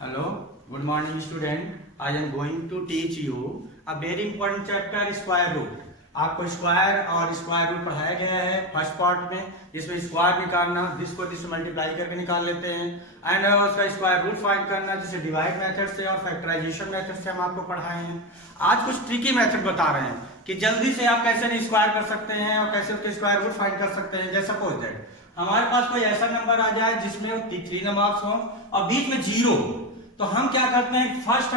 Hello, good morning student. I am going to teach you a very important chapter square root. आपको square और square root पढ़ाया गया है first part में, जिसमें स्क्वायर निकालना, दिस को दिस मल्टीप्लाई करके निकाल लेते हैं एंड उसका स्क्वायर रूट फाइंड करना, जिसे डिवाइड मेथड से और फैक्टराइजेशन मेथड से हम आपको पढ़ाए हैं। आज कुछ ट्रिकी मेथड बता रहे हैं कि जल्दी से आप कैसे स्क्वायर कर सकते हैं और कैसे उसके स्क्वायर रूट फाइंड कर सकते हैं। जैसे सपोज दैट हमारे पास कोई ऐसा नंबर आ जाए जिसमें 3 नंबर्स हो और बीच में 0, तो हम क्या करते हैं, फर्स्ट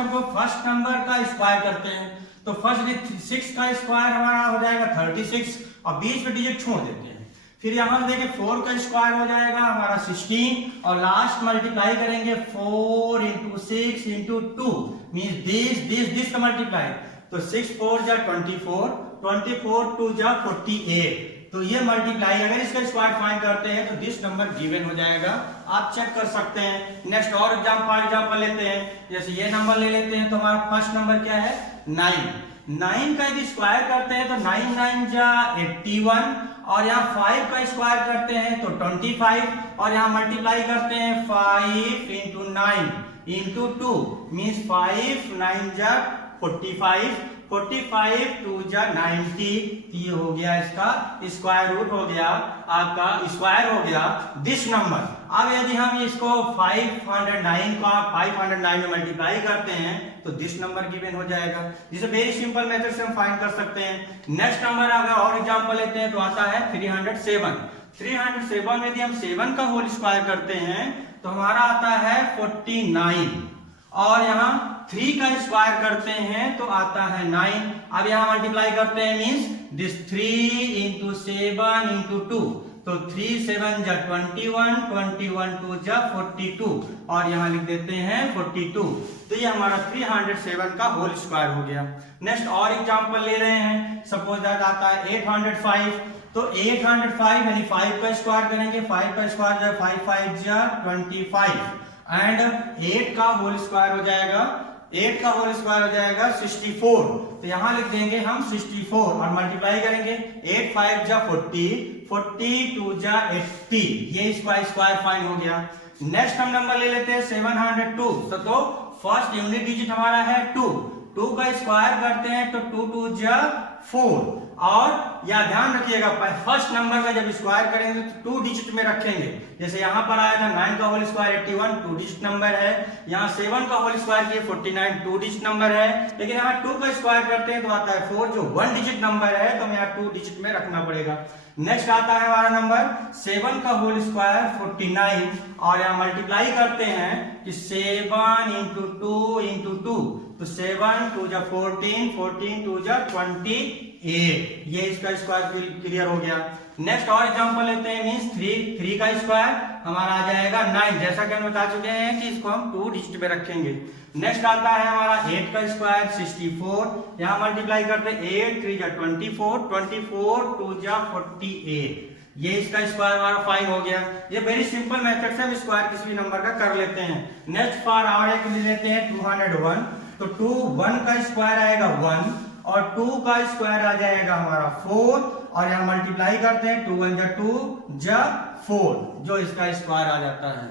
नंबर का स्क्वायर करते हैं। तो फर्स्ट 6 का स्क्वायर हमारा हो जाएगा 36 और बीच में डिजिट छोड़ देते हैं। फिर यहां देखिए 4 का स्क्वायर हो जाएगा हमारा 16 और लास्ट मल्टीप्लाई करेंगे 4 into 6 into 2 मींस दिस का मल्टीप्लाई। तो 6 4 जा 24, 24 2 जा 48। तो ये मल्टीप्लाई अगर इसका स्क्वायर फाइंड करते हैं तो दिस नंबर गिवन हो जाएगा, आप चेक कर सकते हैं। नेक्स्ट और एग्जांपल लेते हैं, जैसे ये नंबर ले लेते हैं। तो हमारा फर्स्ट नंबर क्या है 9 का यदि स्क्वायर करते हैं तो 9 9 जा 81 और यहाँ 5 का स्क्वायर करते हैं तो 25 और यहाँ मल्टीप्लाई करते हैं 5 into 9 into 2 मींस 5 9 जा 45 2 जा 90। ये हो गया इसका स्क्वायर रूट, हो गया आपका स्क्वायर हो गया दिस नंबर। अब यदि हम इसको 509 में मल्टीप्लाई करते हैं तो दिस नंबर गिवन हो जाएगा, जिसे वेरी सिंपल मेथड से हम फाइंड कर सकते हैं। नेक्स्ट नंबर अगर और एग्जांपल लेते हैं तो आता है 307 में यदि हम 7 का होल स्क्वायर करते हैं तो हमारा आता है 49 और यहाँ 3 का स्क्वायर करते हैं तो आता है 9। अब यहाँ मल्टीप्लाई करते हैं मींस दिस 3 into 7 into 2 तो 3 7 जा 21 2 जा 42 और यहाँ लिख देते हैं 42। तो ये हमारा 307 का होल स्क्वायर हो गया। नेक्स्ट और एग्जांपल ले रहे हैं, सपोज दैट आता है 805। तो 805 यानी 5 का स्क्वायर करेंगे, 5 का स्क्वायर जा 5 5 जा 25 एंड 8 का होल स्क्वायर हो जाएगा 64। तो यहां लिख देंगे हम 64 और मल्टीप्लाई करेंगे 8 5 जा 40 2 जा 80। ये इसका स्क्वायर फाइन हो गया। नेक्स्ट हम नंबर ले लेते हैं 702। तो फर्स्ट यूनिट डिजिट हमारा है 2 का स्क्वायर करते हैं तो 2 2 जा 4 और या ध्यान रखिएगा फर्स्ट नंबर का जब स्क्वायर करेंगे तो 2 डिजिट में रखेंगे। जैसे यहाँ पर आया था 9 का होल स्क्वायर 81 2 डिजिट नंबर है, यहाँ 7 का होल स्क्वायर किए 49 2 डिजिट नंबर है, लेकिन यहाँ 2 का स्क्वायर करते हैं तो आता है 4 जो 1 डिजिट नंबर है, तो हमें यहाँ 2 डिजिट में रखना पड़ेगा। नेक्स्ट आता है हमारा नंबर 7 का होल स्क्वायर 49 और यहाँ मल्टीप्लाई करते हैं कि 7 into 2 into 2 तो 7 2 जा 14 2 जा 28। ये इसका स्क्वायर क्लियर हो गया। नेक्स्ट और एग्जांपल लेते हैं मींस 3 का स्क्वायर हमारा आ जाएगा 9, जैसा कि हम बता चुके हैं कि इसको हम 2 डिजिट में रखेंगे। नेक्स्ट आता है हमारा 8 का स्क्वायर 64, यहाँ मल्टीप्लाई करते हैं 8 3 जा 24 2 जा 48। ये इसका स्क्वायर हमारा फाइन हो गया। ये वेरी सिंपल मेथड से हम स्क्वायर किसी भी नंबर का कर लेते हैं। नेक्स्ट फॉर और एक ले लेते हैं 201। तो 1 का स्क्वायर आएगा 1 और 2 का स्क्वायर आ जाएगा हमारा 4 और यहाँ मल्टीप्लाई करते हैं 2 1 जा 2 जा 4 जो इसका स्क्वायर आ जाता है।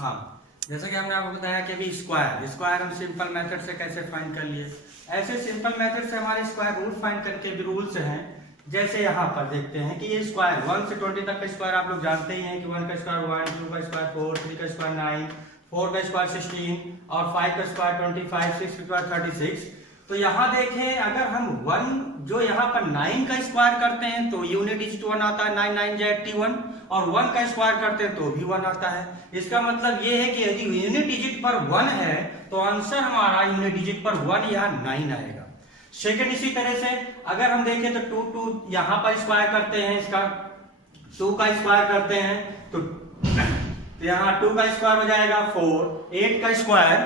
हाँ, जैसा कि हमने आपको बताया कि अभी स्क्वायर हम सिंपल मेथड से कैसे फाइंड कर लिए, ऐसे सिंपल मेथड से हमारे स्क्वायर रूट फाइंड करके भी रूल्स हैं। जैसे यहाँ पर देखते हैं कि ये स्क्वायर 1 से 20 तक का स्क्वायर आप लोग जानते ही हैं कि 1 का स्क्वायर 1, 2 का स्क्वायर 4, 3 का स्क्वायर 9, 4 का स्क्वायर 16 और 5 का स्क्वायर 25, 6 का स्क्वायर 36। तो यहाँ देखें अगर हम 1 जो यहाँ पर 9 का स्क्वायर करते हैं तो यूनिट डिजिट 1 आता है, 9 9 जा 81 और 1 का स्क्वायर करते हैं तो भी 1 आता है। इसका मतलब ये है कि यदि यूनिट डिजिट पर 1 है तो आंसर हमारा यूनिट डिजिट पर 1 या 9 आएगा। सेकंड इसी तरह से अगर हम देखें तो 2 यहाँ पर स्क्वायर करते हैं, इसका 2 का स्क्वायर करते हैं तो यहाँ 2 का स्क्वायर हो जाएगा 4, 8 का स्क्वायर,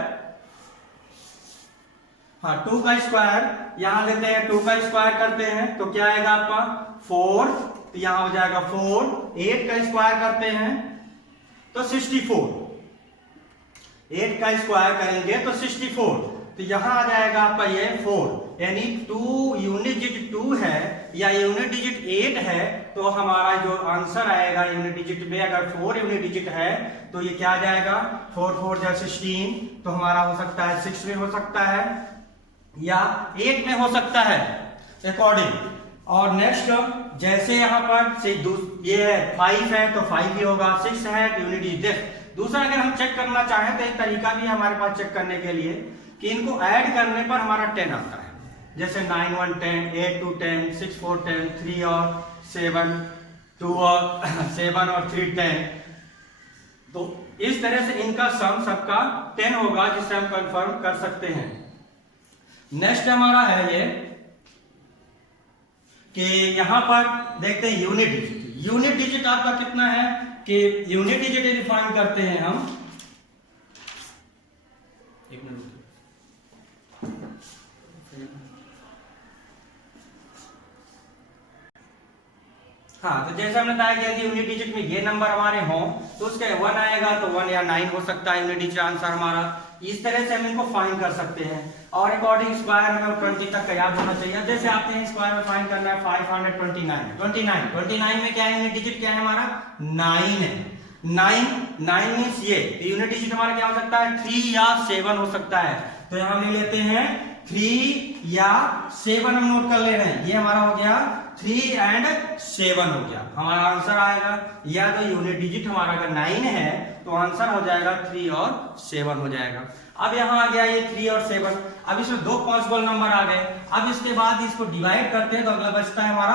हाँ 2 का स्क्वायर यहाँ लेते हैं 2 का स्क्वायर करते हैं तो क्या आएगा आपका 4, तो यहाँ हो जाएगा 4, 8 का स्क्वायर करते हैं तो 64, 8 का स्क्वायर करेंगे तो 64, तो यहाँ आ जाएगा आपका ये 4, यानी 2 यूनिट डिजिट 2 है या यूनिट डिजिट 8 है तो हमारा जो आंसर आएगा यूनिट डिजिट में, अगर 4 यूनिट डिजिट है तो ये क्या आ जाएगा, 4 4 जा 16, तो हमारा हो सकता है 6 में हो सकता है या 8 में हो सकता है अकॉर्डिंग। और नेक्स्ट जैसे यहाँ पर से ये 5 है तो 5 ही होगा, 6 है तो यूनिट डिजिट। दूसरा अगर हम चेक करना चाहें तो एक तरीका भी है हमारे पास चेक करने के लिए कि इनको ऐड करने पर हमारा 10 आता है, जैसे 9 1 10, 8 2 10, 6 4 10, 3 और 7 2 और 7 और 3 10। तो इस तरह से इनका सम सबका 10 होगा, जिससे हम कंफर्म कर सकते हैं। नेक्स्ट हमारा है ये कि यहां पर देखते हैं यूनिट डिजिट। यूनिट डिजिट आपका कितना है कि यूनिट डिजिट डिफाइन करते हैं हम, एक मिनट, हाँ, तो जैसे हमने बताया कि यदि यूनिट डिजिट में ये नंबर हमारे हों तो उसका 1 आएगा तो 1 या 9 हो सकता है यूनिट डिजिट आंसर हमारा। इस तरह से हम इनको फाइंड कर सकते हैं। और अकॉर्डिंग स्क्वायर हमें 20 तक का याद होना चाहिए। जैसे आते हैं स्क्वायर में फाइंड करना है 529 में क्या है यूनिट डिजिट, क्या है हमारा 9 है। 9 मींस ये यूनिट डिजिट हमारा क्या हो सकता है 3 या 7 हो सकता है। तो यहां ले लेते हैं 3 या 7 हम नोट कर ले रहे हैं। ये हमारा हो गया 3 एंड 7 हो गया, हमारा आंसर आएगा। या तो यूनिट डिजिट हमारा अगर 9 है तो आंसर हो जाएगा 3 और 7 हो जाएगा। अब यहाँ आ गया ये 3 और 7। अब इसमें 2 पॉसिबल नंबर आ गए। अब इसके बाद इसको डिवाइड करते हैं तो अगला बचता है हमारा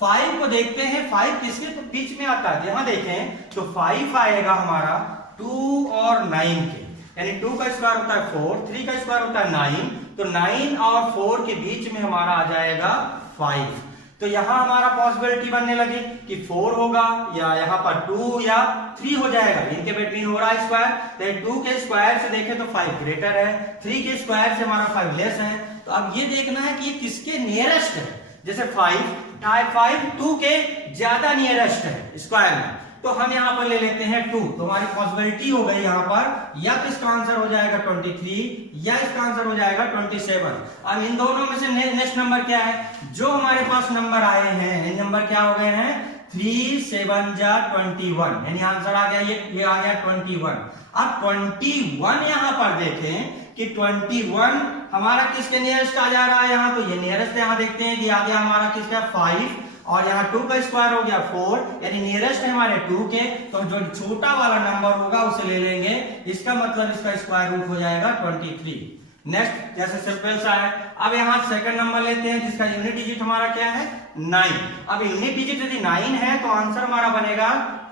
5 को देखते हैं 5 किसके तो बीच में आता है। यहां देखें तो 5 आएगा हमारा 2 और 9 के, यानी 2 का स्क्वायर होता है 4, 3 का स्क्वायर होता है 9, तो 9 और 4 के बीच में हमारा आ जाएगा 5। तो यहां हमारा पॉसिबिलिटी बनने लगी कि 4 होगा या यहां पर 2 या 3 हो जाएगा, इनके बिटवीन हो रहा है स्क्वायर। तो 2 के स्क्वायर से देखें तो 5 ग्रेटर है, 3 के स्क्वायर से हमारा 5 लेस है। तो अब ये देखना है कि ये किसके नियरेस्ट है। जैसे 5 2 के ज्यादा नियरेस्ट है स्क्वायर में, तो हम यहां पर ले लेते हैं 2। तो हमारी पॉसिबिलिटी हो गई यहां पर या तो इसका आंसर हो जाएगा 23 या इसका आंसर हो जाएगा 27। अब इन दोनों में से नेक्स्ट नंबर क्या है, जो हमारे पास नंबर आए हैं, नंबर क्या हो गए हैं 3 7 जा 21, यानी आंसर आ गया ये आ गया 21। अब 21 यहां पर देखें कि 21 हमारा किसके नियरेस्ट आ जा रहा है, यहां तो ये नियरेस्ट है। यहां देखते हैं कि आ गया हमारा किसका 5 और यहाँ 2 का स्क्वायर हो गया 4, यानी नियरेस्ट है हमारे 2 के। तो जो छोटा वाला नंबर होगा उसे ले लेंगे, इसका मतलब इसका स्क्वायर रूट हो जाएगा 23। नेक्स्ट जैसे सिंपल सा है। अब यहाँ सेकंड नंबर लेते हैं जिसका यूनिट डिजिट हमारा क्या है 9। अब यूनिट डिजिट यदि 9 है तो आंसर हमारा बनेगा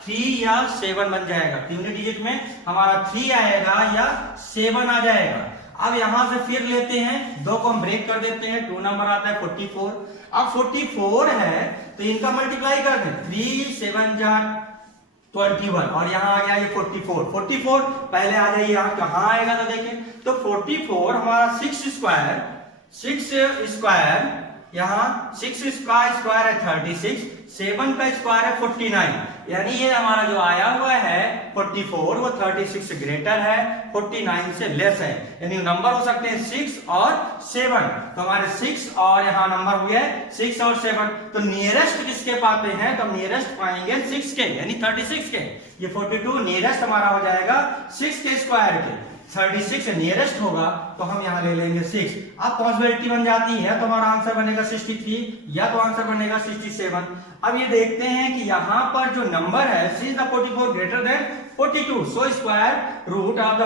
3 या 7 बन जाएगा। यूनिट डिजिट में हमारा 3 आएगा या 7 आ जाएगा। अब यहां से फिर लेते हैं 2 को हम ब्रेक कर देते हैं, 2 नंबर आता है 44। अब 44 है तो इनका मल्टीप्लाई कर दें, 3 7 जा 21 और यहां आ गया ये 44 पहले आ जाइए यहां कहां आएगा तो देखें तो 44 हमारा 6 स्क्वायर यहां 6 का स्क्वायर है 36, 7 का स्क्वायर है 49, यानी ये हमारा जो आया हुआ है 44 वो 36 से ग्रेटर है, 49 से लेस है। यानी नंबर हो सकते हैं 6 और 7। तो हमारे 6 और यहाँ नंबर हुए 6 और 7। तो नियरेस्ट किसके पाते हैं तो नियरेस्ट पाएंगे 6 के, यानी 36 के। ये 42 नियरेस्ट हमारा हो जाएगा 6 के स्क्वायर के, 36 नियरेस्ट होगा तो हम यहाँ ले लेंगे 6। अब पॉसिबिलिटी बन जाती है तो हमारा आंसर बनेगा 63 या तो आंसर बनेगा 67। अब ये देखते हैं कि यहाँ पर जो नंबर है 44 greater than 42, so square root of the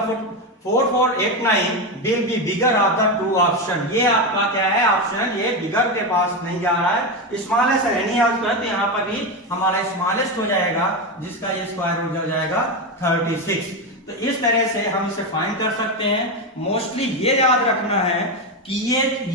4489 will be bigger of the 2 option. ये आपका क्या है ऑप्शन, ये बिगर के पास नहीं जा रहा है, स्मॉलेस्ट है। नहीं है तो यहाँ पर भी हमारा स्मॉलेस्ट हो जाएगा जिसका ये स्क्वायर रूट हो जाएगा 36। तो इस तरह से हम इसे फाइंड कर सकते हैं। मोस्टली ये याद रखना है कि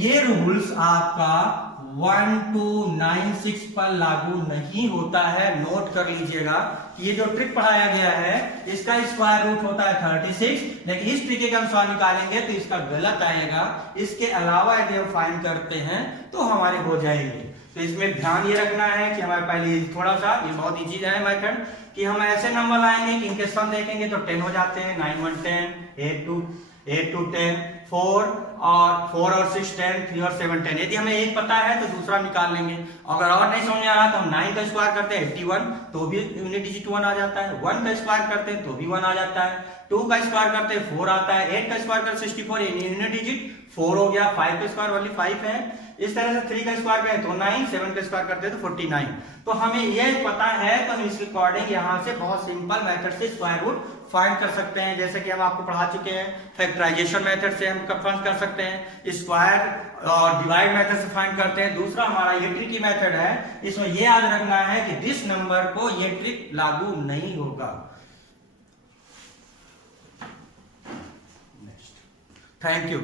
ये रूल्स आपका 1 to 96 पर लागू नहीं होता है, नोट कर लीजिएगा। ये जो ट्रिक पढ़ाया गया है इसका स्क्वायर रूट होता है 36, लेकिन इस ट्रिक का हम सॉल्व निकालेंगे तो इसका गलत आएगा। इसके अलावा यदि हम फाइंड करते हैं तो हमारे हो जाएंगे। तो इसमें ध्यान ये रखना है कि हमारे पहले थोड़ा सा ये बहुत इजी है मेथड कि हम ऐसे नंबर लाएंगे कि इनके सम देखेंगे तो 10 हो जाते हैं, 9 1 10, 8 2 8 to 10 4 और 6 10, 3 और 7 10। यदि हमें एक पता है तो दूसरा निकाल लेंगे। अगर और नहीं समझ में आ रहा तो हम 9 का स्क्वायर करते हैं 81, तो भी यूनिट डिजिट 1 आ जाता है। 1 का स्क्वायर करते हैं तो भी 1 आ जाता है। 2 का स्क्वायर करते हैं 4 आता है। 8 का स्क्वायर करते 64, यूनिट डिजिट 4 हो गया। 5 का स्क्वायर वाली 5 है। इस तरह से 3 का स्क्वायर करें तो 9, 7 का स्क्वायर करते हैं तो 49। तो हमें ये पता है तो हम इसके अकॉर्डिंग यहाँ से बहुत सिंपल मेथड से स्क्वायर रूट फाइंड कर सकते हैं। जैसे कि हम आपको पढ़ा चुके हैं, फैक्टराइजेशन मेथड से हम फाइंड कर सकते हैं, स्क्वायर और डिवाइड मेथड से फाइंड करते हैं। दूसरा हमारा ये ट्रिकी मेथड है, इसमें ये याद रखना है कि दिस नंबर को ये ट्रिक लागू नहीं होगा। Thank you.